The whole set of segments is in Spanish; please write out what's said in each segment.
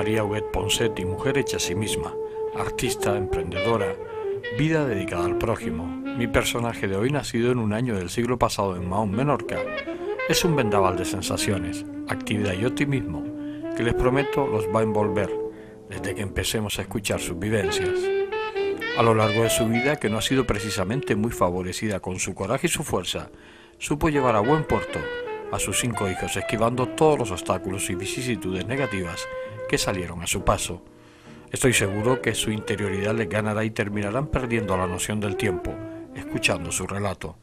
María Huguet Ponseti, mujer hecha a sí misma, artista, emprendedora, vida dedicada al prójimo. Mi personaje de hoy, nacido en un año del siglo pasado en Mahón, Menorca, es un vendaval de sensaciones, actividad y optimismo que les prometo los va a envolver desde que empecemos a escuchar sus vivencias. A lo largo de su vida, que no ha sido precisamente muy favorecida con su coraje y su fuerza, supo llevar a buen puerto a sus 5 hijos, esquivando todos los obstáculos y vicisitudes negativas que salieron a su paso. Estoy seguro que su interioridad les ganará y terminarán perdiendo la noción del tiempo, escuchando su relato.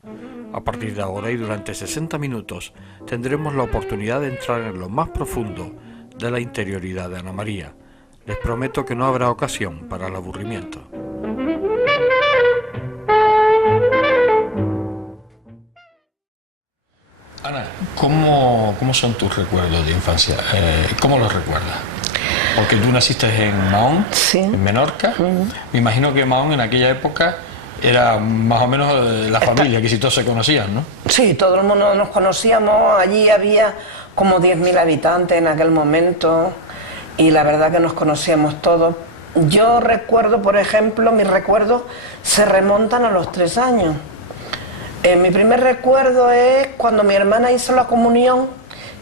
A partir de ahora y durante 60 minutos tendremos la oportunidad de entrar en lo más profundo de la interioridad de Ana María. Les prometo que no habrá ocasión para el aburrimiento. Ana, ¿cómo son tus recuerdos de infancia? ¿Cómo los recuerdas? Porque tú naciste en Mahón, sí, en Menorca. Me imagino que Mahón en aquella época era más o menos la familia, que si todos se conocían, ¿no? Sí, todo el mundo nos conocíamos. Allí había como 10.000 habitantes en aquel momento y la verdad que nos conocíamos todos. Yo recuerdo, por ejemplo, mis recuerdos se remontan a los 3 años. Mi primer recuerdo es cuando mi hermana hizo la comunión,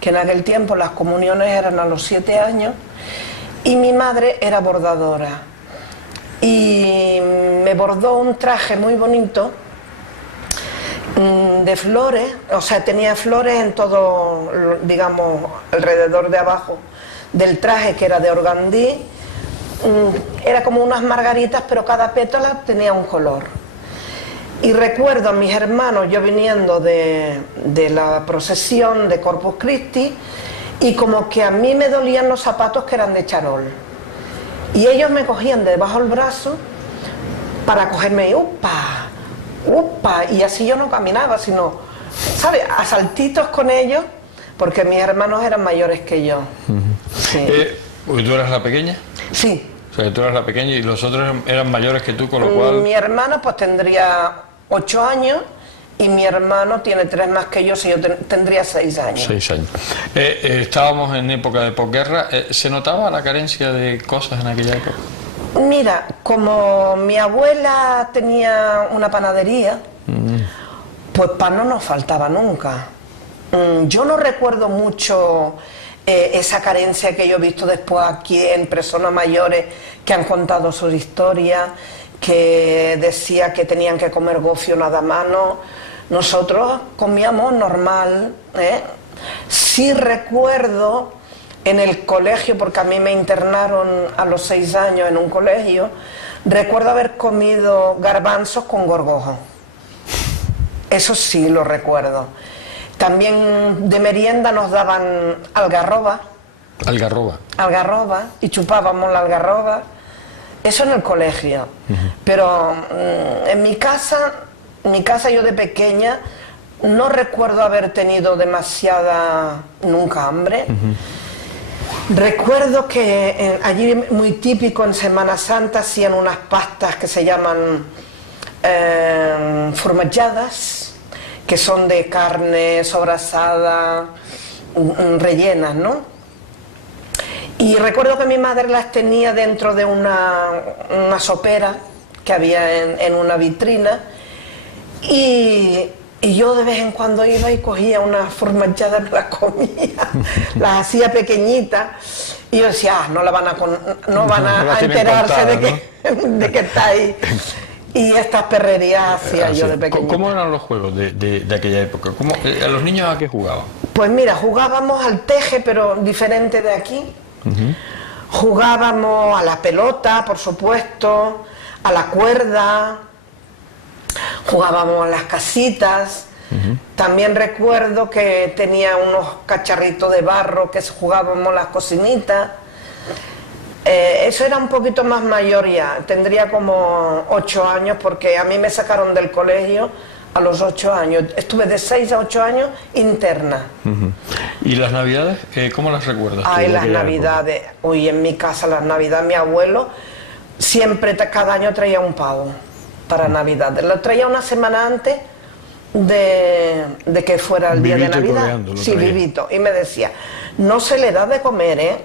que en aquel tiempo las comuniones eran a los 7 años, y mi madre era bordadora. Y me bordó un traje muy bonito de flores, o sea, tenía flores en todo, digamos, alrededor de abajo del traje, que era de organdí. Era como unas margaritas, pero cada pétala tenía un color. Y recuerdo a mis hermanos, yo viniendo de la procesión de Corpus Christi, y como que a mí me dolían los zapatos que eran de charol. Y ellos me cogían debajo del brazo para cogerme y ¡upa! ¡Upa! Y así yo no caminaba, sino, ¿sabes?, a saltitos con ellos, porque mis hermanos eran mayores que yo. Sí. ¿Tú eras la pequeña? Sí. O sea, tú eras la pequeña y los otros eran mayores que tú, con lo cual... Mi hermano pues tendría 8 años y mi hermano tiene 3 más que yo, si yo tendría 6 años. 6 años. Estábamos en época de posguerra. ¿Se notaba la carencia de cosas en aquella época? Mira, como mi abuela tenía una panadería, pues pan no nos faltaba nunca. Yo no recuerdo mucho esa carencia que yo he visto después aquí en personas mayores que han contado sus historias, que decía que tenían que comer gofio nada más. No, nosotros comíamos normal, ¿eh? Sí recuerdo en el colegio, porque a mí me internaron a los 6 años en un colegio, recuerdo haber comido garbanzos con gorgojo. Eso sí lo recuerdo. También de merienda nos daban algarroba. Algarroba. Algarroba, y chupábamos la algarroba. Eso en el colegio. Pero en mi casa yo de pequeña no recuerdo haber tenido demasiada, nunca hambre. Recuerdo que allí, muy típico, en Semana Santa hacían unas pastas que se llaman formajadas, que son de carne sobrasada, rellenas, ¿no? Y recuerdo que mi madre las tenía dentro de una sopera que había en una vitrina, y yo de vez en cuando iba y cogía unas formajadas y las comía, las hacía pequeñitas, y yo decía, no van a enterarse de que está ahí. Y estas perrerías hacía yo de pequeño. ¿Cómo eran los juegos de aquella época? ¿A los niños a qué jugaban? Pues mira, jugábamos al teje, pero diferente de aquí. Jugábamos a la pelota, por supuesto, a la cuerda, jugábamos a las casitas. También recuerdo que tenía unos cacharritos de barro que jugábamos las cocinitas. Eso era un poquito más mayor ya, tendría como 8 años, porque a mí me sacaron del colegio a los 8 años. Estuve de 6 a 8 años interna. ¿Y las navidades, cómo las recuerdas? Ay, las navidades, uy, en mi casa las navidades, mi abuelo siempre, cada año traía un pavo para Navidad. Lo traía una semana antes de que fuera el día de Navidad. Sí, vivito. Y me decía, no se le da de comer, ¿eh?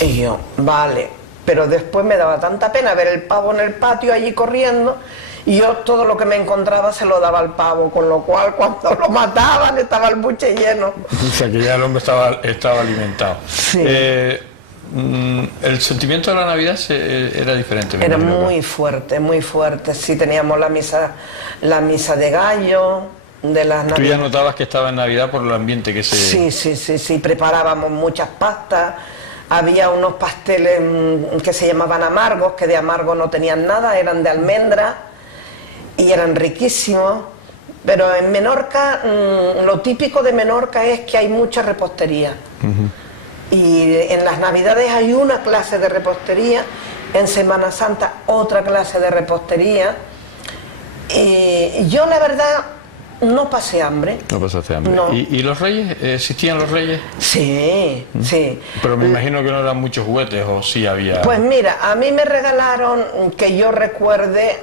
Y yo, vale, pero después me daba tanta pena ver el pavo en el patio allí corriendo, y yo todo lo que me encontraba se lo daba al pavo, con lo cual cuando lo mataban estaba el buche lleno. O sea que ya el hombre estaba alimentado. Sí. El sentimiento de la Navidad era diferente. Era muy fuerte. Sí, teníamos la misa de gallo, de las Navidades. Tú ya notabas que estaba en Navidad por el ambiente que se... Sí, preparábamos muchas pastas, había unos pasteles que se llamaban amargos, que de amargo no tenían nada, eran de almendra y eran riquísimos, pero en Menorca, lo típico de Menorca es que hay mucha repostería. Y en las Navidades hay una clase de repostería, en Semana Santa otra clase de repostería. Y yo la verdad no pasé hambre. No pasaste hambre. No. ¿Y los reyes? ¿Existían los reyes? Sí, sí. Pero me imagino que no eran muchos juguetes, ¿o sí había? Pues mira, a mí me regalaron, que yo recuerde,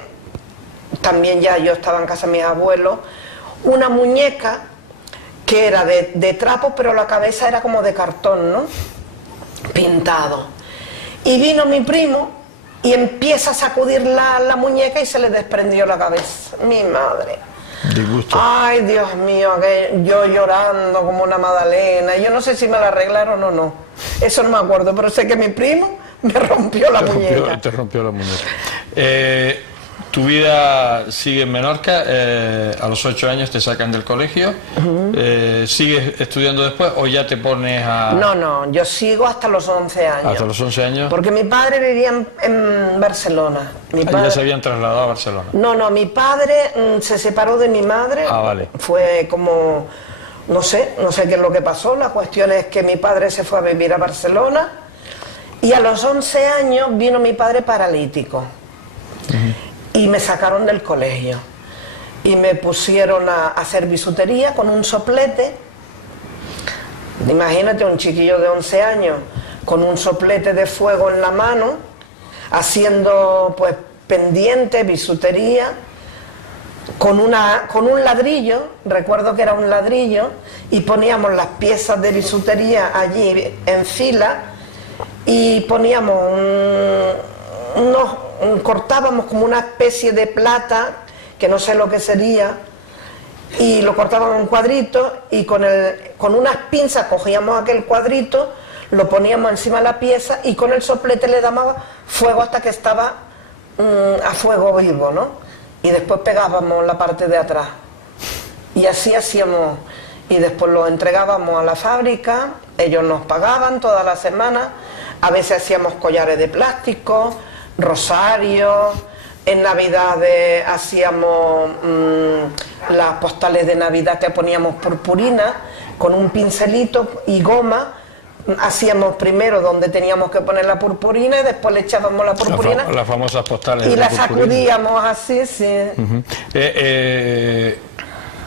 también ya yo estaba en casa de mis abuelos, una muñeca que era de trapo, pero la cabeza era como de cartón, ¿no? Pintado. Y vino mi primo y empieza a sacudir la muñeca y se le desprendió la cabeza. Mi madre. Disgusto. Ay, Dios mío, yo llorando como una magdalena. Yo no sé si me la arreglaron o no. Eso no me acuerdo, pero sé que mi primo me rompió la muñeca. Te rompió la muñeca. Tu vida sigue en Menorca, a los 8 años te sacan del colegio, ¿sigues estudiando después o ya te pones a...? No, yo sigo hasta los 11 años. ¿Hasta los 11 años? Porque mi padre vivía en Barcelona. ¿Ya se habían trasladado a Barcelona? No, mi padre se separó de mi madre. Ah, vale. Fue como, no sé qué es lo que pasó, la cuestión es que mi padre se fue a vivir a Barcelona y a los 11 años vino mi padre paralítico. Y me sacaron del colegio y me pusieron a hacer bisutería con un soplete. Imagínate un chiquillo de 11 años con un soplete de fuego en la mano, haciendo pues pendiente, bisutería, con un ladrillo, recuerdo que era un ladrillo, y poníamos las piezas de bisutería allí en fila y poníamos cortábamos como una especie de plata, que no sé lo que sería, y lo cortábamos en cuadritos y con unas pinzas cogíamos aquel cuadrito, lo poníamos encima de la pieza y con el soplete le dábamos fuego hasta que estaba a fuego vivo, ¿no? Y después pegábamos la parte de atrás. Y así hacíamos, y después lo entregábamos a la fábrica, ellos nos pagaban toda la semana, a veces hacíamos collares de plástico, rosarios, en Navidades hacíamos las postales de Navidad que poníamos purpurina con un pincelito y goma, hacíamos primero donde teníamos que poner la purpurina y después le echábamos la purpurina, las famosas postales y la sacudíamos así, sí.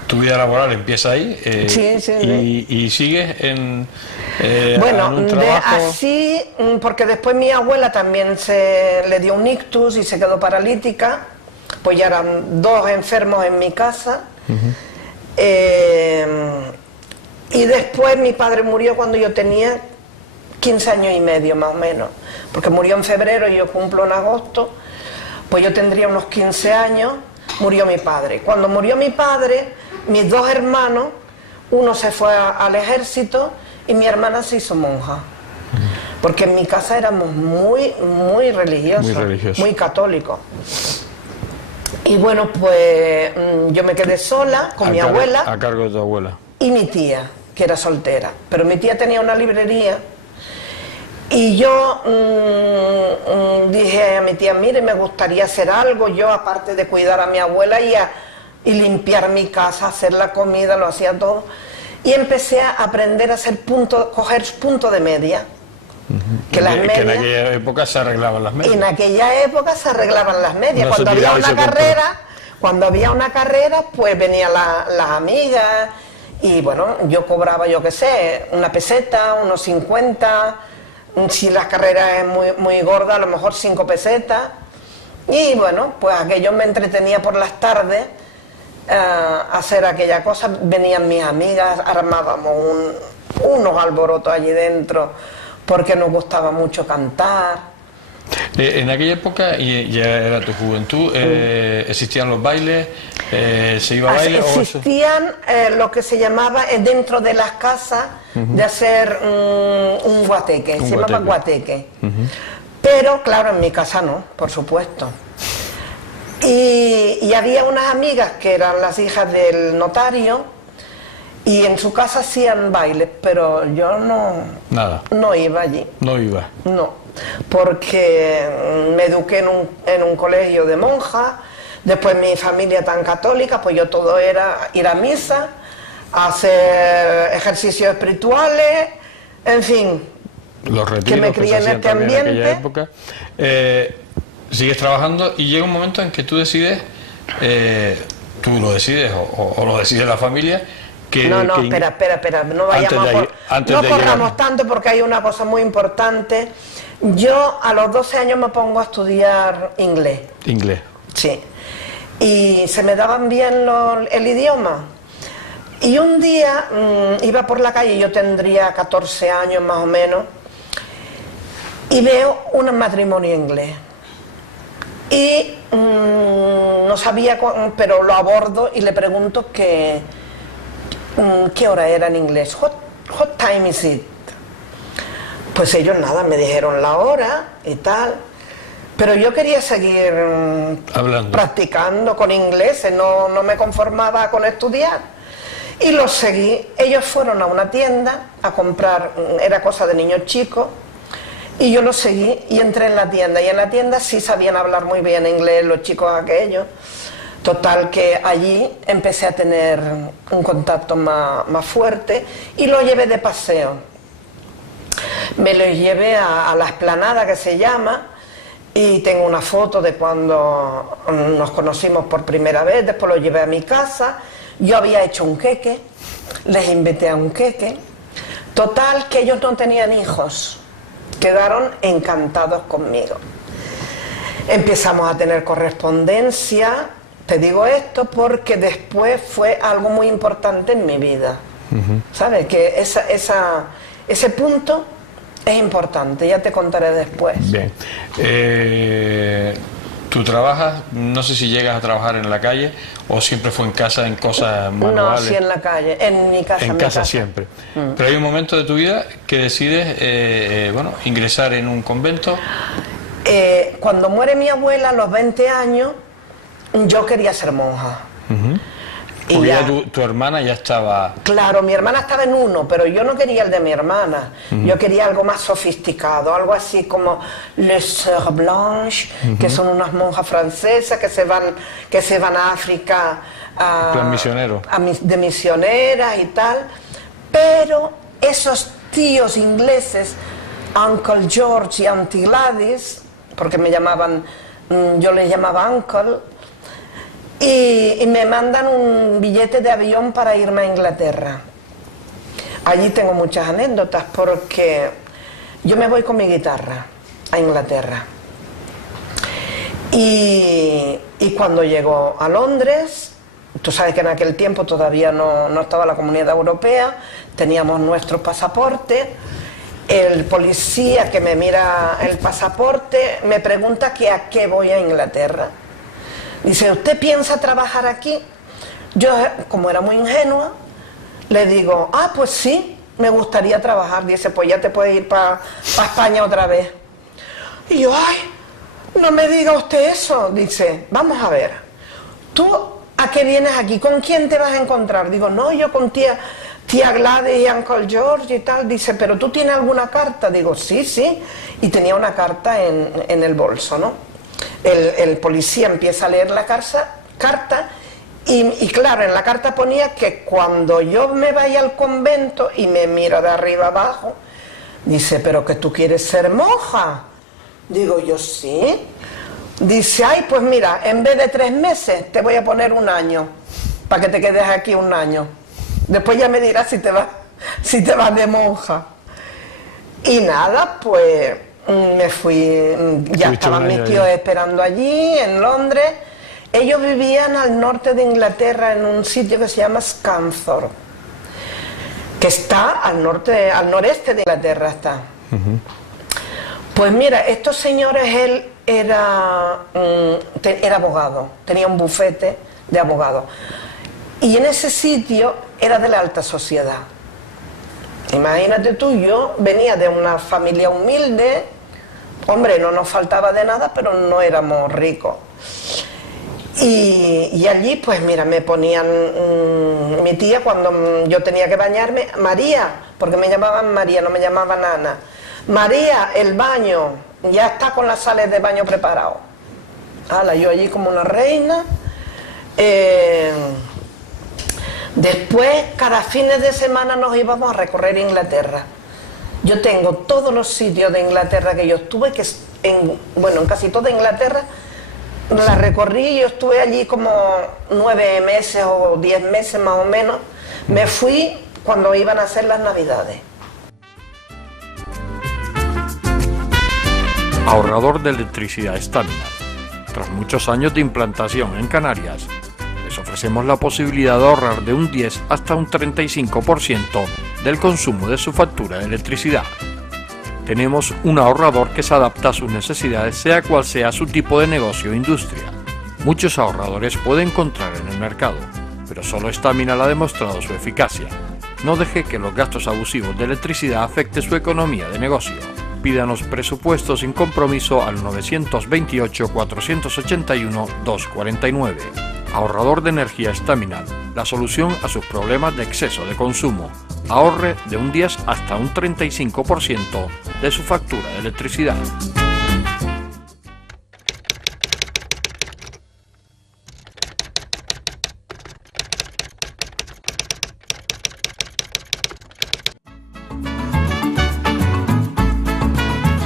Tu vida laboral empieza ahí, sí. Y sigues en un así, porque después mi abuela también le dio un ictus y se quedó paralítica, pues ya eran 2 enfermos en mi casa. Y después mi padre murió cuando yo tenía 15 años y medio más o menos, porque murió en febrero y yo cumplo en agosto, pues yo tendría unos 15 años, murió mi padre. Cuando murió mi padre, mis 2 hermanos, uno se fue al ejército y mi hermana se hizo monja, porque en mi casa éramos muy religiosos, muy católicos. Y bueno, pues yo me quedé sola con mi abuela. A cargo de tu abuela. Y mi tía, que era soltera. Pero mi tía tenía una librería y yo dije a mi tía, mire, me gustaría hacer algo. Yo, aparte de cuidar a mi abuela y limpiar mi casa, hacer la comida, lo hacía todo. Y empecé a aprender a hacer coger punto de media. Que en aquella época se arreglaban las medias. En aquella época se arreglaban las medias. Cuando había una carrera, pues venían las amigas y bueno, yo cobraba, yo qué sé, una peseta, unos 50, si la carrera es muy gorda, a lo mejor 5 pesetas. Y bueno, pues aquello me entretenía por las tardes, hacer aquella cosa. Venían mis amigas, armábamos unos alborotos allí dentro porque nos gustaba mucho cantar. En aquella época, y ya era tu juventud, ¿existían los bailes? ¿Se iba a baile? Existían lo que se llamaba dentro de las casas de hacer un guateque, se llamaba guateque. Pero claro, en mi casa no, por supuesto. Y había unas amigas que eran las hijas del notario y en su casa hacían bailes, pero yo no iba allí. No iba. No, porque me eduqué en un colegio de monjas, después mi familia tan católica, pues yo todo era ir a misa, hacer ejercicios espirituales, en fin, los retiros que me crié en este ambiente. En aquella época. Sigues trabajando y llega un momento en que tú decides, tú lo decides o lo decide la familia. Espera, no vayamos no corramos tanto porque hay una cosa muy importante. Yo a los 12 años me pongo a estudiar inglés. Inglés. Sí. Y se me daban bien el idioma. Y un día iba por la calle, yo tendría 14 años más o menos, y veo un matrimonio inglés. Y no sabía, pero lo abordo y le pregunto qué hora era en inglés. What time is it? Pues ellos nada, me dijeron la hora y tal. Pero yo quería seguir practicando con inglés, no me conformaba con estudiar. Y los seguí. Ellos fueron a una tienda a comprar, era cosa de niños chicos, y yo los seguí y entré en la tienda. Y en la tienda sí sabían hablar muy bien inglés los chicos aquellos. Total que allí empecé a tener un contacto más fuerte y lo llevé de paseo. Me lo llevé a la explanada que se llama y tengo una foto de cuando nos conocimos por primera vez. Después lo llevé a mi casa, yo había hecho un queque, les invité a un queque. Total que ellos no tenían hijos, quedaron encantados conmigo. Empezamos a tener correspondencia. Te digo esto porque después fue algo muy importante en mi vida. ¿Sabes? Que ese punto es importante, ya te contaré después. Bien. ¿Tú trabajas? No sé si llegas a trabajar en la calle o siempre fue en casa, en cosas manuales. No, sí en la calle, en mi casa. En casa siempre. Pero hay un momento de tu vida que decides, ingresar en un convento. Cuando muere mi abuela a los 20 años, yo quería ser monja. Porque ya tu hermana ya estaba... Claro, mi hermana estaba en uno, pero yo no quería el de mi hermana. Yo quería algo más sofisticado, algo así como Les Sœurs Blanches, que son unas monjas francesas que se van a África plan misionero. De misioneras y tal. Pero esos tíos ingleses, Uncle George y Auntie Gladys, porque me llamaban, yo les llamaba Uncle, y me mandan un billete de avión para irme a Inglaterra. Allí tengo muchas anécdotas porque yo me voy con mi guitarra a Inglaterra. Y cuando llego a Londres, tú sabes que en aquel tiempo todavía no estaba la Comunidad Europea, teníamos nuestro pasaporte. El policía que me mira el pasaporte me pregunta que a qué voy a Inglaterra. Dice, ¿usted piensa trabajar aquí? Yo, como era muy ingenua, le digo, pues sí, me gustaría trabajar. Dice, pues ya te puedes ir para España otra vez. Y yo, no me diga usted eso. Dice, vamos a ver, ¿tú a qué vienes aquí? ¿Con quién te vas a encontrar? Digo, no, yo con tía Gladys y Uncle George y tal. Dice, ¿pero tú tienes alguna carta? Digo, sí. Y tenía una carta en el bolso, ¿no? El policía empieza a leer la carta y claro, en la carta ponía que cuando yo me vaya al convento, y me miro de arriba abajo, dice, ¿pero que tú quieres ser monja? Digo yo, sí. Dice, pues mira, en vez de 3 meses te voy a poner 1 año, para que te quedes aquí 1 año. Después ya me dirás si te vas de monja. Y nada, pues me fui, ya estaban mis tíos esperando allí, en Londres. Ellos vivían al norte de Inglaterra, en un sitio que se llama Scunthorpe, que está al noreste de Inglaterra está. Pues mira, estos señores, él era abogado, tenía un bufete de abogados. Y en ese sitio era de la alta sociedad. Imagínate tú, yo venía de una familia humilde, hombre, no nos faltaba de nada, pero no éramos ricos. Y allí, pues mira, me ponían, mi tía, cuando yo tenía que bañarme, María, porque me llamaban María, no me llamaban Ana. María, el baño, ya está con las sales de baño preparado. Ala, yo allí como una reina. Después, cada fines de semana nos íbamos a recorrer Inglaterra. Yo tengo todos los sitios de Inglaterra que yo estuve, en casi toda Inglaterra la recorrí. Yo estuve allí como 9 meses o 10 meses más o menos. Me fui cuando iban a ser las Navidades. Ahorrador de electricidad Staminar. Tras muchos años de implantación en Canarias, les ofrecemos la posibilidad de ahorrar de un 10 hasta un 35% del consumo de su factura de electricidad. Tenemos un ahorrador que se adapta a sus necesidades, sea cual sea su tipo de negocio o industria. Muchos ahorradores puede encontrar en el mercado, pero solo Staminar ha demostrado su eficacia. No deje que los gastos abusivos de electricidad afecten su economía de negocio. Pídanos presupuesto sin compromiso al 921-481-249. Ahorrador de energía Staminar, la solución a sus problemas de exceso de consumo. Ahorre de un 10 hasta un 35% de su factura de electricidad.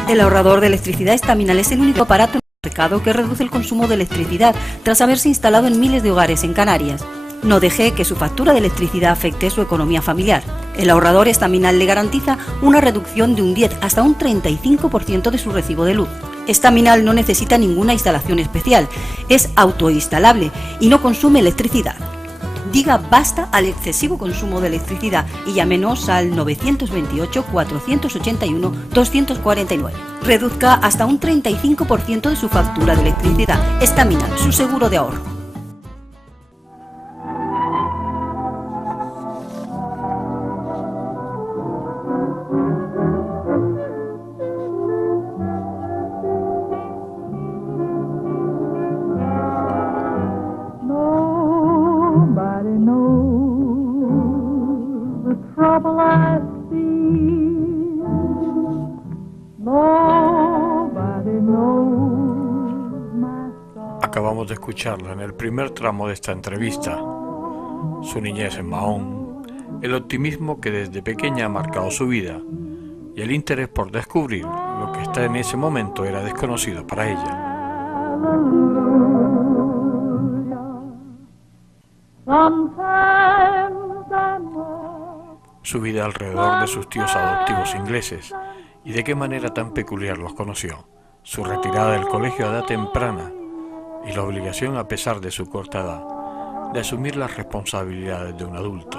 El ahorrador de electricidad Staminar es el único aparato en el mercado que reduce el consumo de electricidad tras haberse instalado en miles de hogares en Canarias. No deje que su factura de electricidad afecte su economía familiar. El ahorrador Staminar le garantiza una reducción de un 10 hasta un 35% de su recibo de luz. Staminar no necesita ninguna instalación especial, es autoinstalable y no consume electricidad. Diga basta al excesivo consumo de electricidad y llámenos al 928-481-249. Reduzca hasta un 35% de su factura de electricidad. Staminar, su seguro de ahorro. Acabamos de escucharla en el primer tramo de esta entrevista. Su niñez en Mahón, el optimismo que desde pequeña ha marcado su vida y el interés por descubrir lo que hasta en ese momento era desconocido para ella. Su vida alrededor de sus tíos adoptivos ingleses y de qué manera tan peculiar los conoció. Su retirada del colegio a edad temprana y la obligación, a pesar de su corta edad, de asumir las responsabilidades de un adulto.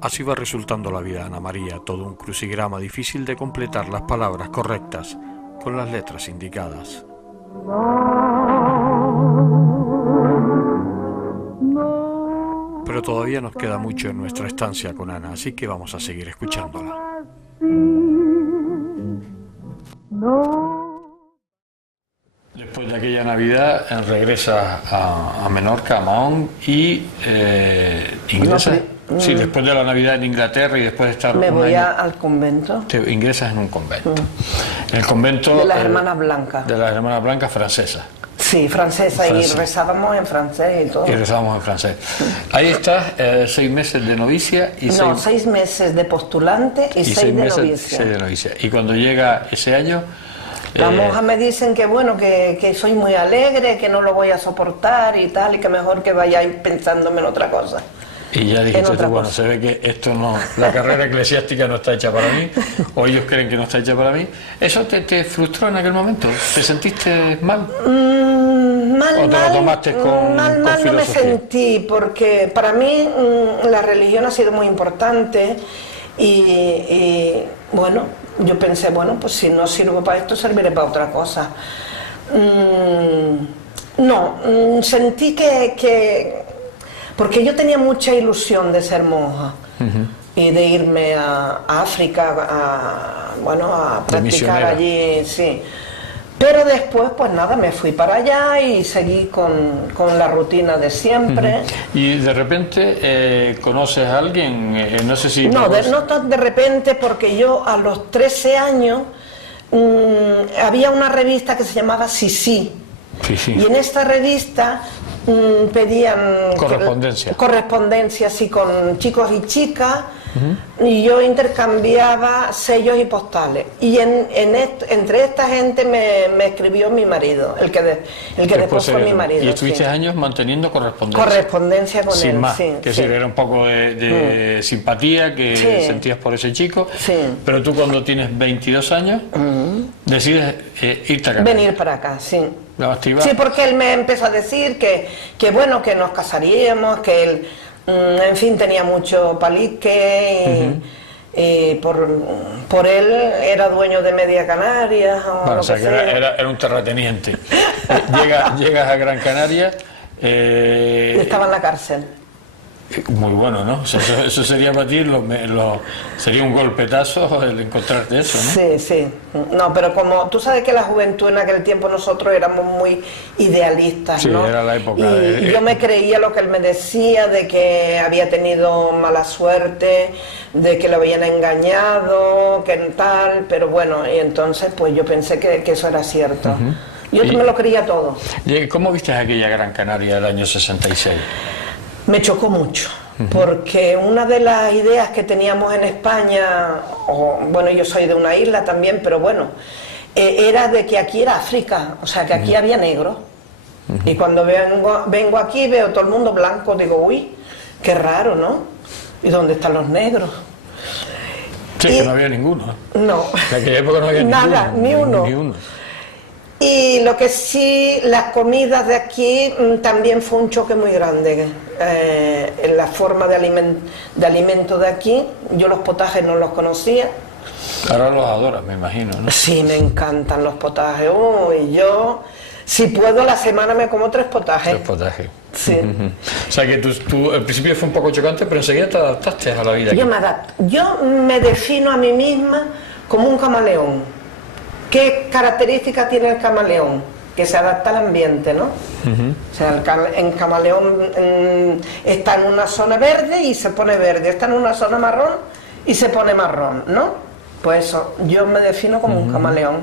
Así va resultando la vida de Ana María, todo un crucigrama difícil de completar las palabras correctas con las letras indicadas. Pero todavía nos queda mucho en nuestra estancia con Ana, así que vamos a seguir escuchándola. Después de aquella Navidad regresa a Menorca, a Mahón, y ingresas. Sí, después de la Navidad en Inglaterra y después de estar me voy al convento. Te ingresas en un convento. El convento de las Hermanas Blancas. De las Hermanas Blancas francesas. Sí, francesa, y rezábamos en francés y todo. Y rezábamos en francés. Ahí estás, 6 meses de novicia y 6 meses de postulante y 6 de novicia. 6 de novicia. Y cuando llega ese año, las monjas me dicen que bueno, que soy muy alegre, que no lo voy a soportar y tal, y que mejor que vayáis pensándome en otra cosa. Y ya dijiste tú, bueno, se ve que esto no, la carrera eclesiástica no está hecha para mí, o ellos creen que no está hecha para mí. ¿Eso te frustró en aquel momento? ¿Te sentiste mal? ¿O te lo tomaste con mal no me sentí, porque para mí la religión ha sido muy importante y bueno, yo pensé, bueno, pues si no sirvo para esto, serviré para otra cosa. Sentí que porque yo tenía mucha ilusión de ser monja y de irme a África a practicar allí, sí. Pero después, pues nada, me fui para allá y seguí con la rutina de siempre. Y de repente conoces a alguien, no sé si... No de repente, porque yo a los 13 años había una revista que se llamaba Sisi. Y en esta revista pedían correspondencia así con chicos y chicas, y yo intercambiaba sellos y postales, y entre esta gente me escribió mi marido, el que después fue mi marido. Y estuviste años manteniendo correspondencia con sin él, más, que era un poco de simpatía que sentías por ese chico, pero tú cuando tienes 22 años decides irte a Canarias. Venir para acá, sí. Sí, porque él me empezó a decir que bueno, que nos casaríamos, que él, en fin, tenía mucho palique y por él era dueño de media Canarias. O sea, que era un terrateniente. Llegas a Gran Canaria. Estaba en la cárcel. Muy bueno, ¿no? O sea, eso sería para ti, sería un golpetazo el encontrarte eso, ¿no? Sí. No, pero como tú sabes que la juventud en aquel tiempo nosotros éramos muy idealistas, ¿no? Sí, era la época. Y yo me creía lo que él me decía, de que había tenido mala suerte, de que lo habían engañado, que tal, pero bueno, y entonces pues yo pensé que eso era cierto. Yo me lo creía todo. ¿Cómo viste aquella Gran Canaria del año 66? Me chocó mucho, porque una de las ideas que teníamos en España, bueno, yo soy de una isla también, pero bueno, era de que aquí era África, o sea, que aquí había negros. Y cuando vengo aquí veo todo el mundo blanco, digo, uy, qué raro, ¿no? ¿Y dónde están los negros? Sí, que no había ninguno. No. En aquella época no había nada, ninguno. Ni uno. Y lo que sí, las comidas de aquí también fue un choque muy grande en la forma de alimento de aquí. Yo los potajes no los conocía. Ahora los adoras, me imagino, ¿no? Sí, me encantan los potajes. Y yo, si puedo, a la semana me como 3 potajes. 3 potajes. Sí. O sea que tú al principio fue un poco chocante, pero enseguida te adaptaste a la vida. Yo me defino a mí misma como un camaleón. ¿Qué características tiene el camaleón? Que se adapta al ambiente, ¿no? O sea, el camaleón está en una zona verde y se pone verde, está en una zona marrón y se pone marrón, ¿no? Pues eso, yo me defino como un camaleón.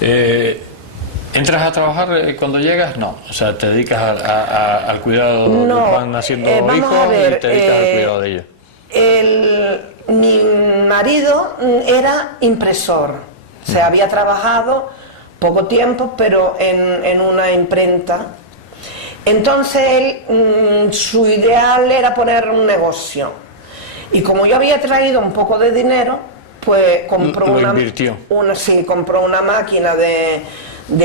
¿Entras a trabajar cuando llegas? No, o sea, te dedicas al cuidado, van naciendo hijos y te dedicas al cuidado de ellos. Mi marido era impresor. Se había trabajado poco tiempo, pero en una imprenta. Entonces él, su ideal era poner un negocio. Y como yo había traído un poco de dinero, pues compró compró una máquina de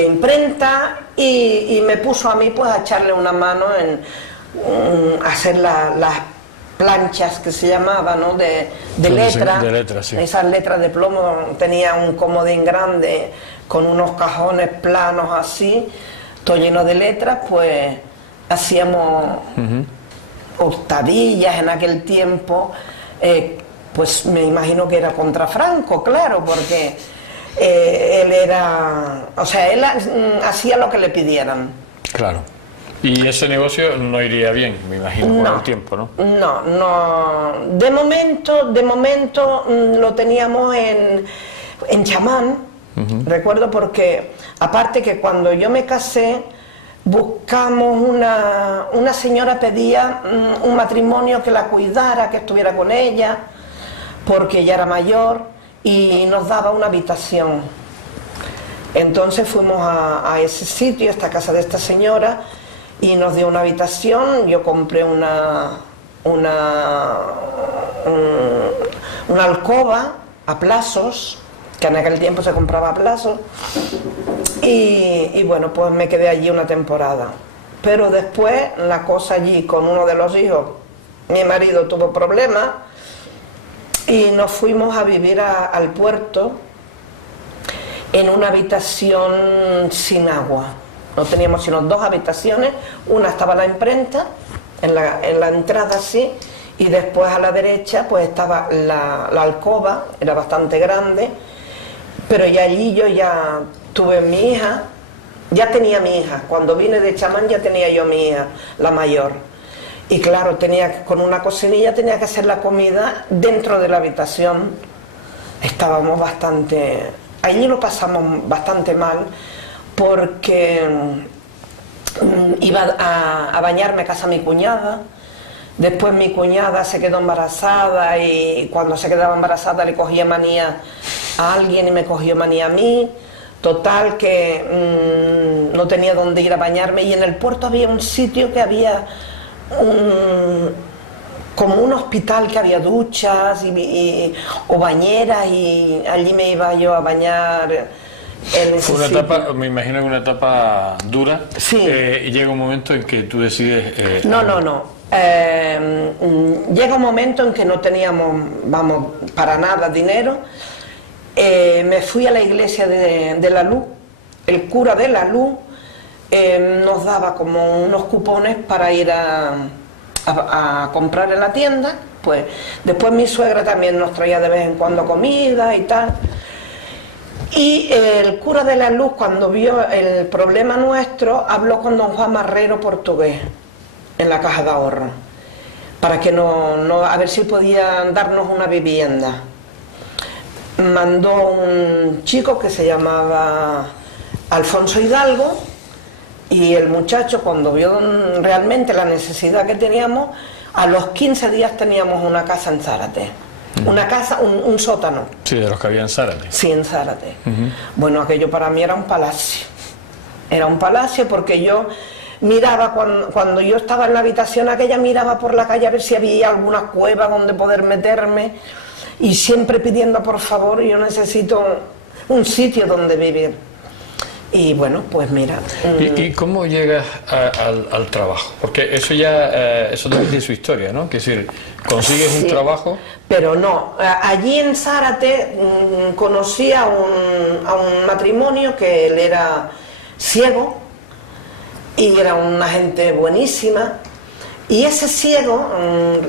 imprenta y me puso a mí pues a echarle una mano en hacer las planchas que se llama, ¿no? de letra. De letra, sí. Esas letras de plomo, tenía un comodín grande con unos cajones planos así, todo lleno de letras, pues hacíamos hurtadillas en aquel tiempo, pues me imagino que era contra Franco, claro, porque él era, o sea, él hacía lo que le pidieran. Claro. Y ese negocio no iría bien, me imagino, con el tiempo, ¿no? No. De momento lo teníamos en chamán, recuerdo, porque aparte que cuando yo me casé, buscamos una señora pedía un matrimonio que la cuidara, que estuviera con ella, porque ella era mayor y nos daba una habitación. Entonces fuimos a ese sitio, a esta casa de esta señora, y nos dio una habitación. Yo compré una alcoba a plazos, que en aquel tiempo se compraba a plazos, Y bueno, pues me quedé allí una temporada. Pero después la cosa allí con uno de los hijos, mi marido tuvo problemas y nos fuimos a vivir al puerto en una habitación sin agua. No teníamos sino 2 habitaciones, una estaba la imprenta, en la entrada así, y después a la derecha pues estaba la alcoba, era bastante grande, pero ya allí yo ya tuve mi hija, ya tenía mi hija, cuando vine de chamán ya tenía yo mi hija, la mayor. Y claro, con una cocinilla tenía que hacer la comida dentro de la habitación. Estábamos bastante... Allí lo pasamos bastante mal porque iba a bañarme a casa mi cuñada. Después mi cuñada se quedó embarazada y cuando se quedaba embarazada le cogía manía a alguien y me cogió manía a mí. Total que no tenía dónde ir a bañarme y en el puerto había un sitio que había como un hospital que había duchas o bañeras y allí me iba yo a bañar. Fue una etapa, me imagino que una etapa dura. Sí. Y llega un momento en que tú decides... No. Llega un momento en que no teníamos, vamos, para nada dinero. Me fui a la iglesia de la Luz. El cura de la Luz nos daba como unos cupones para ir a comprar en la tienda. Pues después mi suegra también nos traía de vez en cuando comida y tal. Y el cura de la Luz, cuando vio el problema nuestro, habló con don Juan Marrero portugués en la caja de ahorro para que a ver si podían darnos una vivienda. Mandó un chico que se llamaba Alfonso Hidalgo y el muchacho, cuando vio realmente la necesidad que teníamos, a los 15 días teníamos una casa en Zárate. Una casa, un sótano. Sí, de los que había en Zárate. Sí, en Zárate. Bueno, aquello para mí era un palacio. Era un palacio porque yo miraba, cuando yo estaba en la habitación aquella, miraba por la calle a ver si había alguna cueva donde poder meterme y siempre pidiendo por favor, yo necesito un sitio donde vivir. Y bueno, pues mira... ¿Y cómo llegas al trabajo? Porque eso ya, eso también tiene su historia, ¿no? Que es decir, consigues un trabajo... Pero no, allí en Zárate conocí a un matrimonio que él era ciego y era una gente buenísima. Y ese ciego,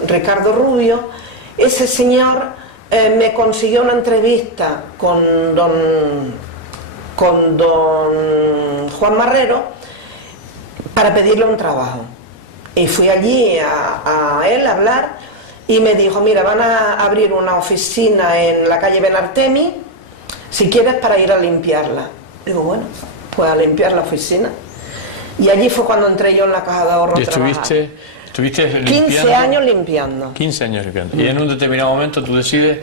Ricardo Rubio, ese señor me consiguió una entrevista con don Juan Marrero para pedirle un trabajo. Y fui allí a él a hablar y me dijo, mira, van a abrir una oficina en la calle Benartemi, si quieres, para ir a limpiarla. Digo, bueno, pues a limpiar la oficina. Y allí fue cuando entré yo en la caja de ahorro a trabajar. ¿Estuviste limpiando? 15 años limpiando. 15 años limpiando. ¿Y en un determinado momento tú decides...?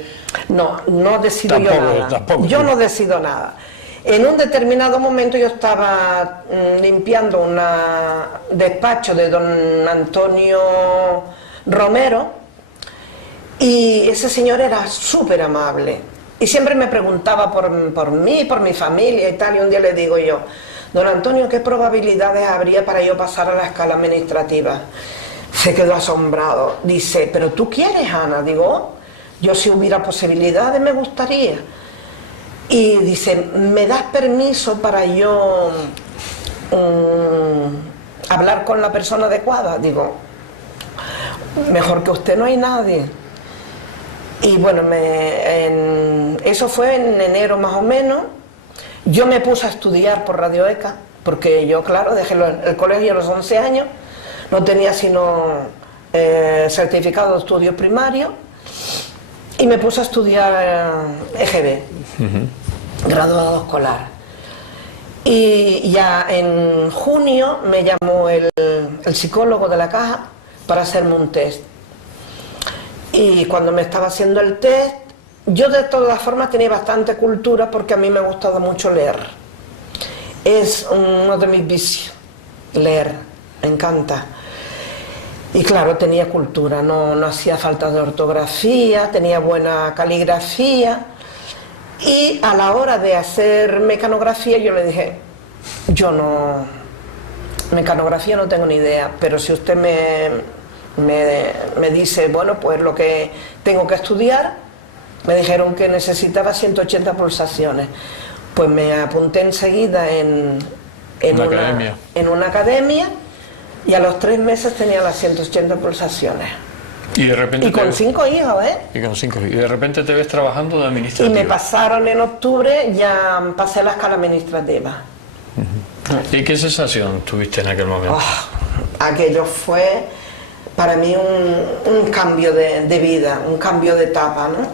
No decido yo nada. Yo no decido nada. En un determinado momento yo estaba limpiando un despacho de don Antonio Romero y ese señor era súper amable y siempre me preguntaba por mí, por mi familia y tal, y un día le digo yo, don Antonio, ¿qué probabilidades habría para yo pasar a la escala administrativa? Se quedó asombrado, dice, ¿pero tú quieres, Ana? Digo, yo si hubiera posibilidades me gustaría. Y dice, ¿me das permiso para yo hablar con la persona adecuada? Digo, mejor que usted no hay nadie. Y bueno, eso fue en enero más o menos. Yo me puse a estudiar por Radio ECA, porque yo, claro, dejé el colegio a los 11 años, no tenía sino certificado de estudios primarios, y me puse a estudiar EGB, graduado escolar. Y ya en junio me llamó el psicólogo de la caja para hacerme un test. Y cuando me estaba haciendo el test, yo de todas formas tenía bastante cultura porque a mí me ha gustado mucho leer. Es uno de mis vicios, leer, me encanta. Y claro, tenía cultura, no hacía falta de ortografía, tenía buena caligrafía. Y a la hora de hacer mecanografía yo le dije, Yo no... Mecanografía no tengo ni idea, pero si usted me dice, bueno, pues lo que tengo que estudiar, me dijeron que necesitaba 180 pulsaciones. Pues me apunté enseguida en una academia y a los 3 meses tenía las 180 pulsaciones. Y de repente con 5 hijos, ¿eh? Y con 5 hijos. Y de repente te ves trabajando de administrativa. Y me pasaron en octubre, ya pasé la escala administrativa. ¿Y qué sensación tuviste en aquel momento? Aquello fue para mí un cambio de vida, un cambio de etapa, ¿no?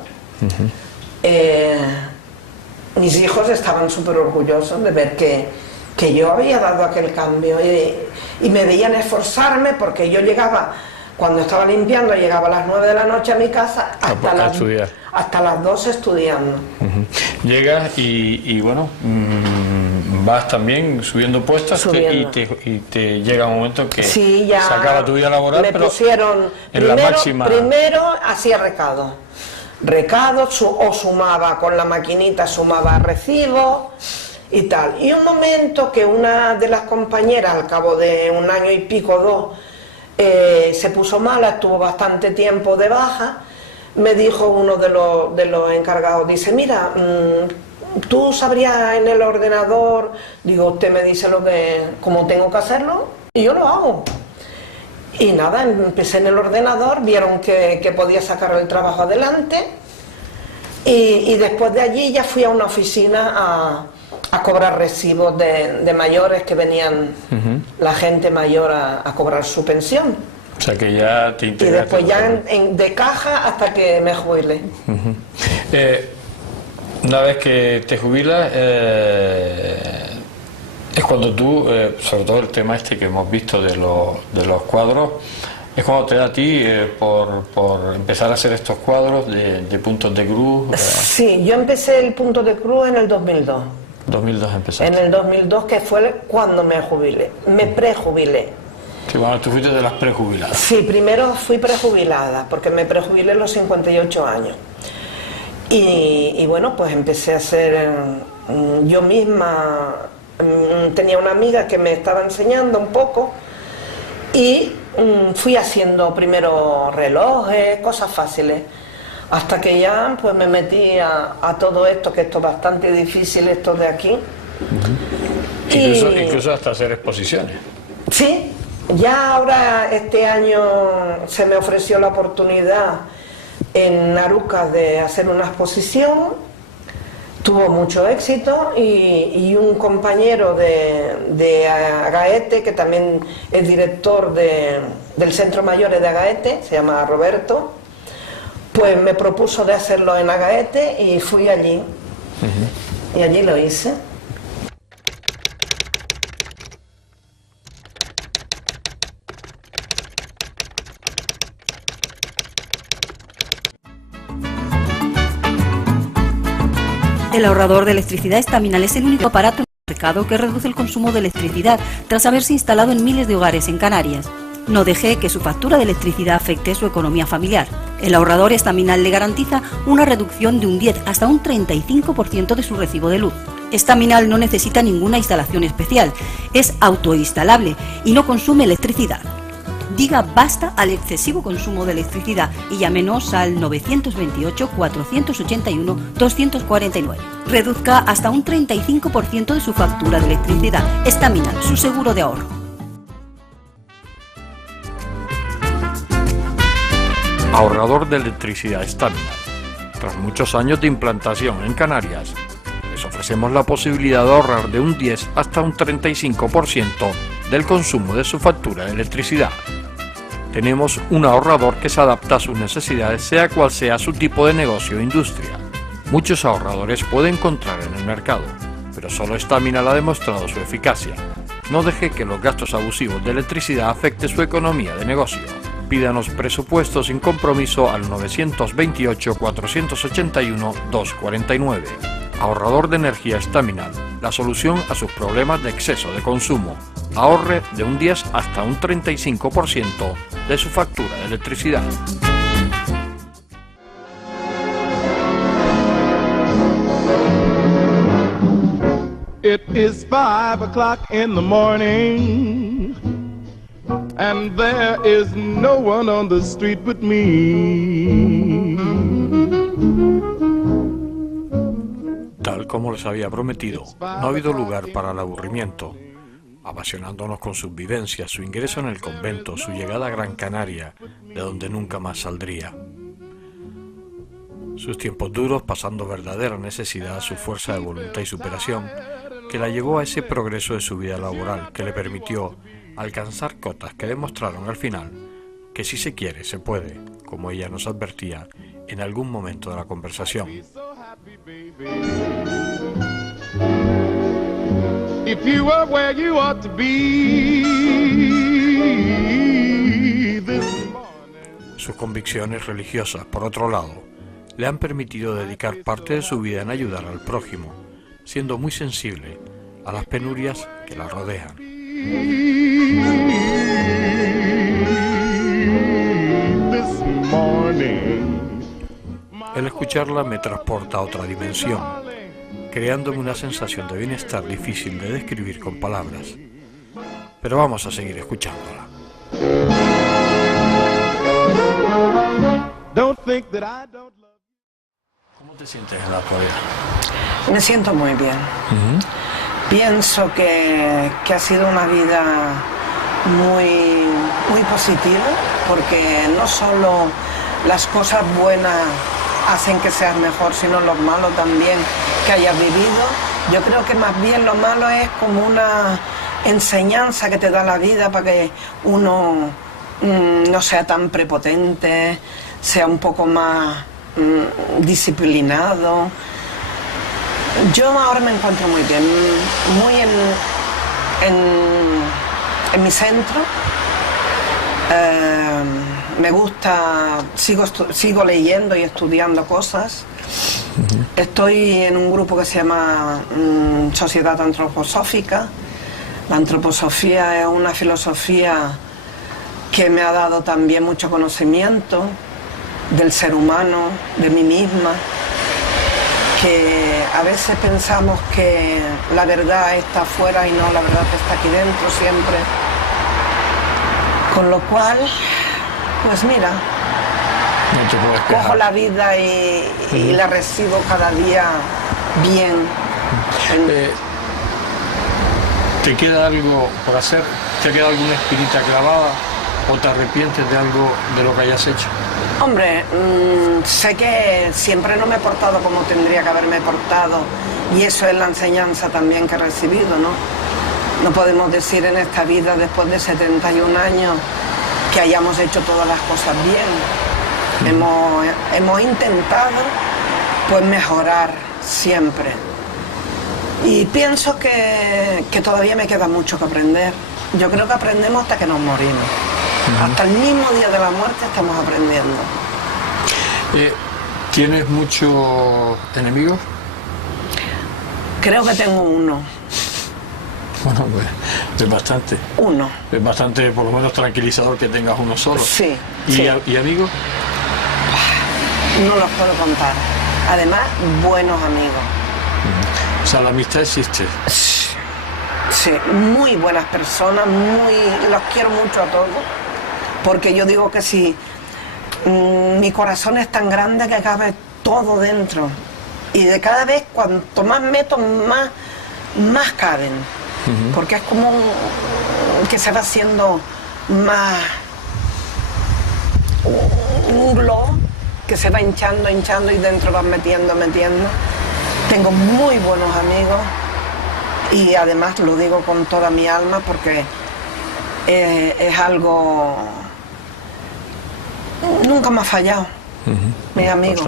Mis hijos estaban súper orgullosos de ver que yo había dado aquel cambio y me veían esforzarme, porque yo llegaba, cuando estaba limpiando, llegaba a las 9 de la noche a mi casa hasta las 12 estudiando. Llegas y bueno, vas también subiendo puestos y te llega un momento que sí, ya se acaba tu vida laboral, me pero pusieron en la máxima... Primero hacía recado o sumaba con la maquinita, sumaba recibos y tal. Y un momento que una de las compañeras, al cabo de 1 año y pico, 2, se puso mala, estuvo bastante tiempo de baja, me dijo uno de los encargados, dice, mira, ¿tú sabrías en el ordenador? Digo, usted me dice cómo tengo que hacerlo y yo lo hago. Y nada, empecé en el ordenador, vieron que podía sacar el trabajo adelante y después de allí ya fui a una oficina a cobrar recibos de mayores, que venían la gente mayor a cobrar su pensión. O sea que ya te integraste. Y después ya de caja hasta que me jubilé. Una vez que te jubilas, es cuando tú, sobre todo el tema este que hemos visto de los cuadros, es cuando te da a ti por empezar a hacer estos cuadros de puntos de cruz. Sí, yo empecé el punto de cruz en el 2002. 2002 empezaste. En el 2002, que fue cuando me jubilé, me prejubilé. Sí, bueno, tú fuiste de las prejubiladas. Sí, primero fui prejubilada, porque me prejubilé a los 58 años. Y bueno, pues empecé a hacer yo misma. Tenía una amiga que me estaba enseñando un poco y fui haciendo primero relojes, cosas fáciles, hasta que ya pues me metí a todo esto, que esto es bastante difícil, esto de aquí. Incluso hasta hacer exposiciones. Sí, ya ahora este año se me ofreció la oportunidad en Arucas de hacer una exposición. Tuvo mucho éxito y un compañero de Agaete, que también es director del Centro Mayores de Agaete, se llama Roberto, pues me propuso de hacerlo en Agaete y fui allí. Y allí lo hice. El ahorrador de electricidad Estaminal es el único aparato en el mercado que reduce el consumo de electricidad tras haberse instalado en miles de hogares en Canarias. No deje que su factura de electricidad afecte su economía familiar. El ahorrador Estaminal le garantiza una reducción de un 10 hasta un 35% de su recibo de luz. Estaminal no necesita ninguna instalación especial, es autoinstalable y no consume electricidad. Diga basta al excesivo consumo de electricidad y llámenos al 928-481-249. Reduzca hasta un 35% de su factura de electricidad. Estaminal, su seguro de ahorro. Ahorrador de electricidad Estaminal. Tras muchos años de implantación en Canarias, les ofrecemos la posibilidad de ahorrar de un 10 hasta un 35% del consumo de su factura de electricidad. Tenemos un ahorrador que se adapta a sus necesidades, sea cual sea su tipo de negocio o industria. Muchos ahorradores puede encontrar en el mercado, pero solo Estaminal ha demostrado su eficacia. No deje que los gastos abusivos de electricidad afecten su economía de negocio. Pídanos presupuesto sin compromiso al 928-481-249. Ahorrador de energía Estaminal, la solución a sus problemas de exceso de consumo. Ahorre de un 10 hasta un 35% de su factura de electricidad. It is 5 o'clock in the morning, and there is no one on the street but me. Tal como les había prometido, no ha habido lugar para el aburrimiento, apasionándonos con sus vivencias, su ingreso en el convento, su llegada a Gran Canaria, de donde nunca más saldría. Sus tiempos duros, pasando verdadera necesidad, su fuerza de voluntad y superación, que la llevó a ese progreso de su vida laboral, que le permitió alcanzar cotas que demostraron al final que si se quiere, se puede, como ella nos advertía en algún momento de la conversación. If you were where you ought to be this morning. Sus convicciones religiosas, por otro lado, le han permitido dedicar parte de su vida en ayudar al prójimo, siendo muy sensible a las penurias que la rodean. This morning. El escucharla me transporta a otra dimensión, creándome una sensación de bienestar difícil de describir con palabras. Pero vamos a seguir escuchándola. ¿Cómo te sientes en la actualidad? Me siento muy bien. Pienso que ha sido una vida muy, muy positiva, porque no solo las cosas buenas hacen que seas mejor, sino lo malo también que hayas vivido. Yo creo que más bien lo malo es como una enseñanza que te da la vida para que uno no sea tan prepotente, sea un poco más disciplinado. Yo ahora me encuentro muy bien, muy en mi centro. Me gusta, sigo leyendo y estudiando cosas. Estoy en un grupo que se llama Sociedad Antroposófica. La antroposofía es una filosofía que me ha dado también mucho conocimiento del ser humano, de mí misma, que a veces pensamos que la verdad está afuera y no, la verdad está aquí dentro siempre. Con lo cual, pues mira, no cojo la vida y la recibo cada día bien. ¿Te queda algo por hacer? ¿Te queda alguna espinita clavada? ¿O te arrepientes de algo de lo que hayas hecho? Hombre, sé que siempre no me he portado como tendría que haberme portado, y eso es la enseñanza también que he recibido, ¿no? No podemos decir en esta vida, después de 71 años, que hayamos hecho todas las cosas bien. Hemos intentado, pues, mejorar siempre. Y pienso que todavía me queda mucho que aprender. Yo creo que aprendemos hasta que nos morimos. Hasta el mismo día de la muerte estamos aprendiendo. ¿Tienes muchos enemigos? Creo que tengo uno. Bueno, pues es bastante. Uno. Es bastante, por lo menos, tranquilizador que tengas uno solo. Sí. ¿Y amigos? No los puedo contar. Además, buenos amigos. O sea, la amistad existe. Sí, muy buenas personas, los quiero mucho a todos, porque yo digo que si mi corazón es tan grande que cabe todo dentro, y de cada vez cuanto más meto, más caben, porque es como que se va haciendo más un globo que se va hinchando y dentro vas metiendo. Tengo muy buenos amigos. Y además lo digo con toda mi alma porque es algo... Nunca me ha fallado, mi amigo.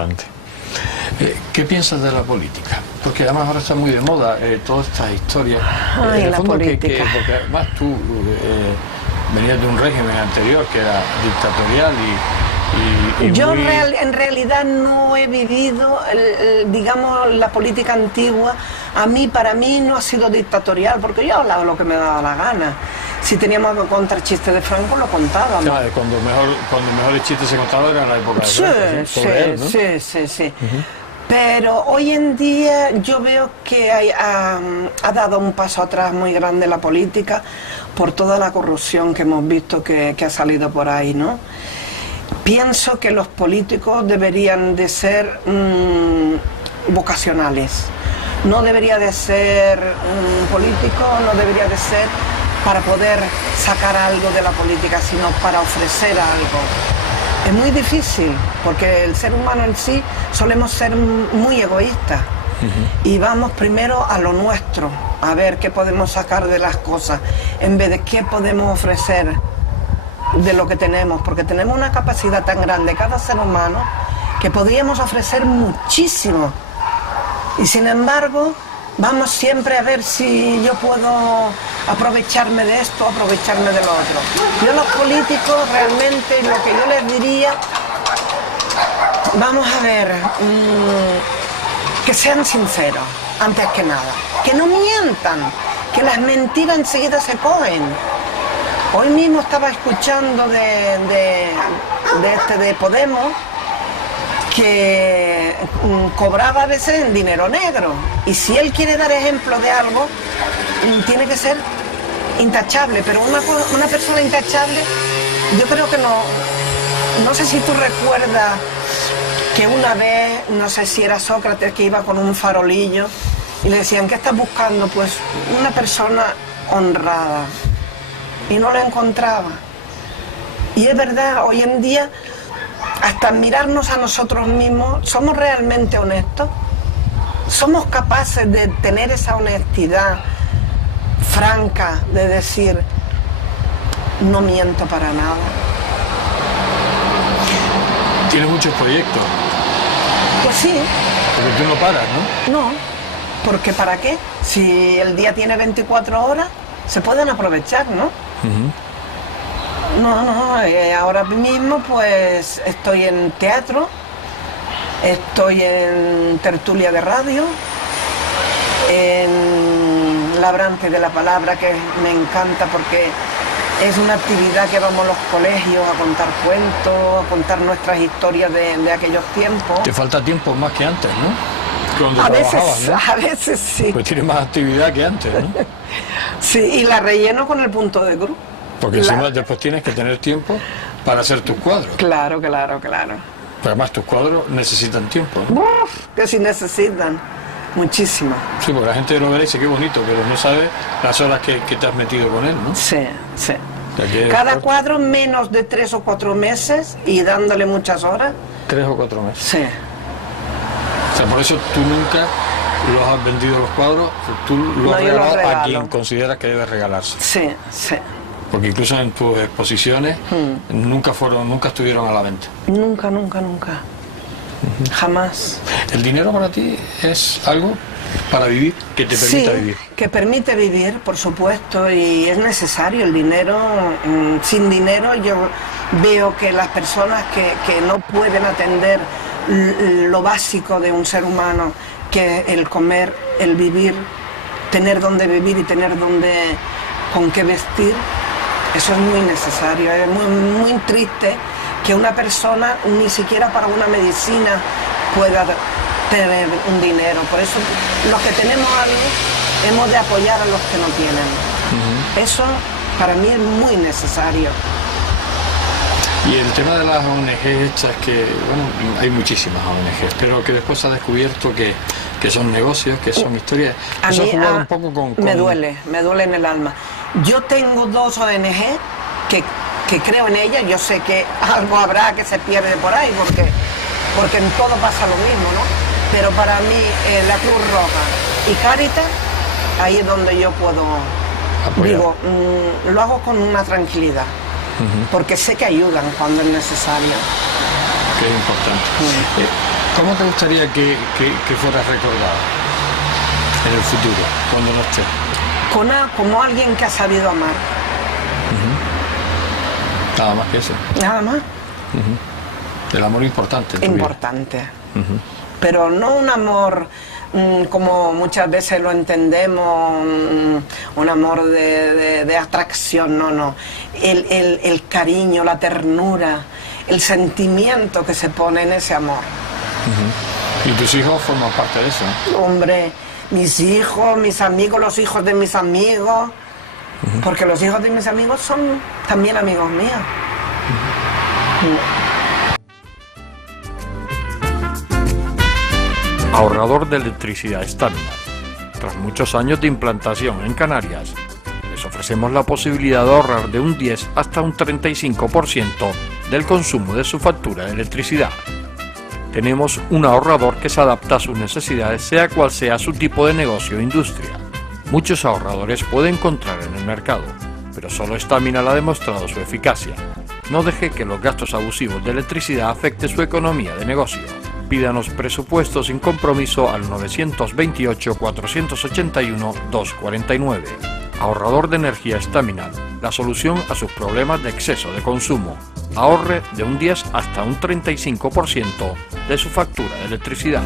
¿Qué piensas de la política? Porque además ahora está muy de moda todas estas historias. Ay, la política. Porque además tú venías de un régimen anterior que era dictatorial Yo en realidad no he vivido, digamos, la política antigua. Para mí no ha sido dictatorial, porque yo hablaba lo que me daba la gana. Si teníamos que contar chistes de Franco, lo contábamos. Claro, cuando mejor el chiste se contaba era en la época de Franco. Sí. Pero hoy en día yo veo que ha dado un paso atrás muy grande la política por toda la corrupción que hemos visto que ha salido por ahí, ¿no? Pienso que los políticos deberían de ser vocacionales. No debería de ser un político, no debería de ser para poder sacar algo de la política, sino para ofrecer algo. Es muy difícil, porque el ser humano en sí solemos ser muy egoístas. Y vamos primero a lo nuestro, a ver qué podemos sacar de las cosas, en vez de qué podemos ofrecer de lo que tenemos, porque tenemos una capacidad tan grande cada ser humano que podríamos ofrecer muchísimo. Y sin embargo, vamos siempre a ver si yo puedo aprovecharme de esto, aprovecharme de lo otro. Yo a los políticos realmente lo que yo les diría, vamos a ver, que sean sinceros, antes que nada. Que no mientan, que las mentiras enseguida se cogen. Hoy mismo estaba escuchando de Podemos, que cobraba a veces en dinero negro, y si él quiere dar ejemplo de algo, tiene que ser intachable, pero una persona intachable, yo creo que no sé si tú recuerdas que una vez, no sé si era Sócrates, que iba con un farolillo y le decían, ¿qué estás buscando? Pues una persona honrada, y no la encontraba. Y es verdad, hoy en día hasta mirarnos a nosotros mismos, ¿somos realmente honestos? ¿Somos capaces de tener esa honestidad franca de decir, no miento para nada? ¿Tienes muchos proyectos? Pues sí. Porque tú no paras, ¿no? No, porque ¿para qué? Si el día tiene 24 horas, se pueden aprovechar, ¿no? No, ahora mismo pues estoy en teatro, estoy en tertulia de radio, en Labrante de la Palabra, que me encanta porque es una actividad que vamos a los colegios a contar cuentos, a contar nuestras historias de aquellos tiempos. Te falta tiempo más que antes, ¿no? ¿no? A veces sí. Pues tienes más actividad que antes, ¿no? Sí, y la relleno con el punto de cruz. Porque si no, después tienes que tener tiempo para hacer tus cuadros. Claro. Pero además tus cuadros necesitan tiempo, ¿no? Uf, que sí necesitan. Muchísimo. Sí, porque la gente lo verá y dice qué bonito, pero no sabe las horas que te has metido con él, ¿no? Sí. Cada cuadro menos de 3 o 4 meses y dándole muchas horas. 3 o 4 meses. Sí. O sea, por eso tú nunca los has vendido los cuadros, tú los has regalado a quien consideras que debe regalarse. Sí. Porque incluso en tus exposiciones nunca estuvieron a la venta. Nunca. Jamás. ¿El dinero para ti es algo para vivir, que te permita vivir? Sí, que permite vivir, por supuesto, y es necesario el dinero. Sin dinero yo veo que las personas que no pueden atender lo básico de un ser humano, que es el comer, el vivir, tener donde vivir y tener con qué vestir, eso es muy necesario. Es muy triste que una persona ni siquiera para una medicina pueda tener un dinero. Por eso los que tenemos algo hemos de apoyar a los que no tienen. Eso para mí es muy necesario. Y el tema de las ONGs estas, que bueno, hay muchísimas ONGs, pero que después se ha descubierto que son negocios, que son historias. A mí un poco con... me duele en el alma. Yo tengo 2 ONG que creo en ellas. Yo sé que algo habrá que se pierde por ahí, porque en todo pasa lo mismo, ¿no? Pero para mí la Cruz Roja y Cáritas, ahí es donde yo puedo apoyar. Digo, lo hago con una tranquilidad, porque sé que ayudan cuando es necesario. Que es importante. ¿Cómo te gustaría que fueras recordado en el futuro, cuando no estés? Como alguien que ha sabido amar. Nada más que eso. Nada más. El amor importante. Importante. Pero no un amor como muchas veces lo entendemos, un amor de atracción, no. El cariño, la ternura, el sentimiento que se pone en ese amor. ¿Y tus hijos forman parte de eso? Hombre, mis hijos, mis amigos, los hijos de mis amigos, porque los hijos de mis amigos son también amigos míos. Ahorrador de electricidad Staminar. Tras muchos años de implantación en Canarias, les ofrecemos la posibilidad de ahorrar de un 10 hasta un 35% del consumo de su factura de electricidad. Tenemos un ahorrador que se adapta a sus necesidades, sea cual sea su tipo de negocio o industria. Muchos ahorradores puede encontrar en el mercado, pero solo Staminar ha demostrado su eficacia. No deje que los gastos abusivos de electricidad afecten su economía de negocio. Pídanos presupuestos sin compromiso al 921-481-249. Ahorrador de energía Staminar, la solución a sus problemas de exceso de consumo. Ahorre de un 10 hasta un 35% de su factura de electricidad.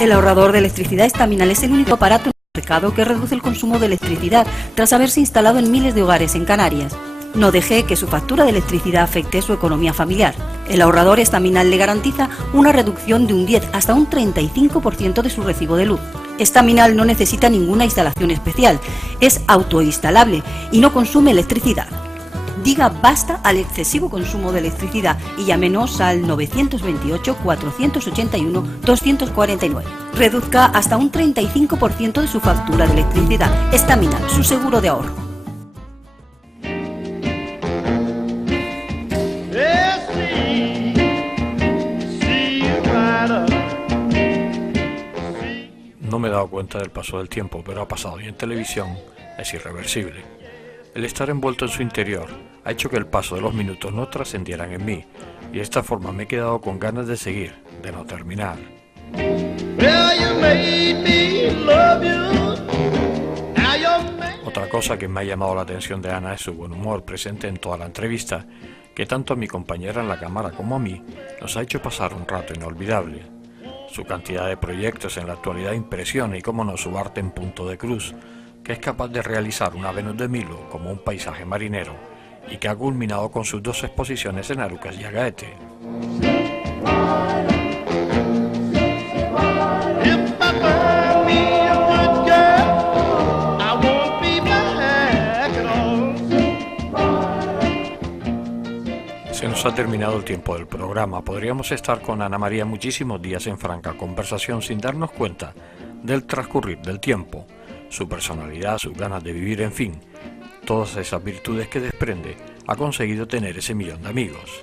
El ahorrador de electricidad Staminar es el único aparato en el mercado que reduce el consumo de electricidad tras haberse instalado en miles de hogares en Canarias. No deje que su factura de electricidad afecte su economía familiar. El ahorrador Staminar le garantiza una reducción de un 10 hasta un 35% de su recibo de luz. Staminar no necesita ninguna instalación especial, es autoinstalable y no consume electricidad. Diga basta al excesivo consumo de electricidad y llámenos al 928-481-249. Reduzca hasta un 35% de su factura de electricidad. Staminar, su seguro de ahorro. No me he dado cuenta del paso del tiempo, pero ha pasado y en televisión es irreversible. El estar envuelto en su interior ha hecho que el paso de los minutos no trascendieran en mí, y de esta forma me he quedado con ganas de seguir, de no terminar. Otra cosa que me ha llamado la atención de Ana es su buen humor presente en toda la entrevista, que tanto a mi compañera en la cámara como a mí nos ha hecho pasar un rato inolvidable. Su cantidad de proyectos en la actualidad impresiona y, como no, su arte en punto de cruz, que es capaz de realizar una Venus de Milo como un paisaje marinero y que ha culminado con sus 2 exposiciones en Arucas y Agaete. Se nos ha terminado el tiempo del programa. Podríamos estar con Ana María muchísimos días en franca conversación sin darnos cuenta del transcurrir del tiempo, su personalidad, sus ganas de vivir, en fin, todas esas virtudes que desprende, ha conseguido tener ese millón de amigos.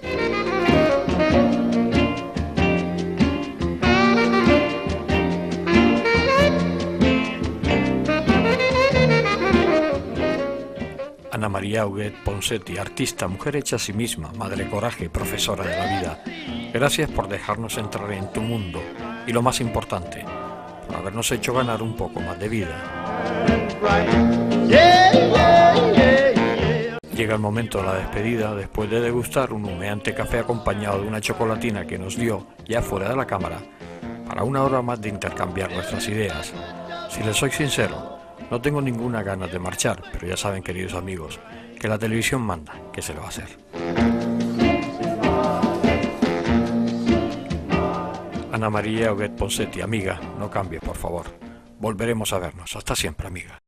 Ana María Huguet Ponseti, artista, mujer hecha a sí misma, madre coraje, profesora de la vida. Gracias por dejarnos entrar en tu mundo y, lo más importante, por habernos hecho ganar un poco más de vida. Llega el momento de la despedida después de degustar un humeante café acompañado de una chocolatina que nos dio, ya fuera de la cámara, para una hora más de intercambiar nuestras ideas. Si les soy sincero, no tengo ninguna ganas de marchar, pero ya saben, queridos amigos, que la televisión manda, ¿qué se le va a hacer? Ana María Huguet Ponseti, amiga, no cambie, por favor. Volveremos a vernos. Hasta siempre, amiga.